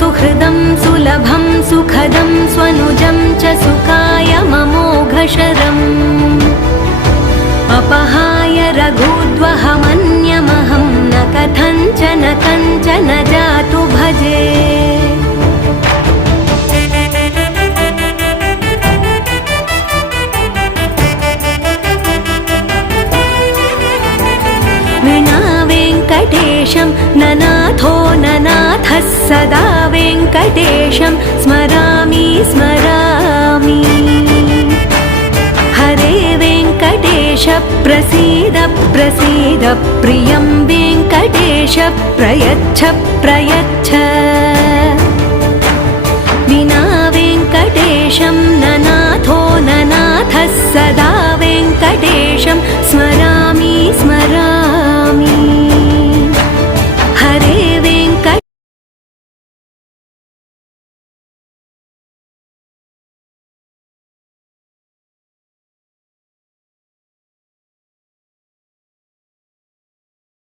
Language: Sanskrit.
सुहृदं सुलभं सुखदं स्वनुजं च सुखाय ममोघशरम् अपहाय रघुद्वहमन्यमहं न कथञ्चन कञ्चन जातु भजे। विना वेङ्कटेशं ननाथो ननाथः सदा वेङ्कटेशं स्मरामि स्मरामि। हरे वेङ्कटेश प्रसीद प्रसीद प्रियं वेङ्कटेश प्रयच्छ प्रयच्छ।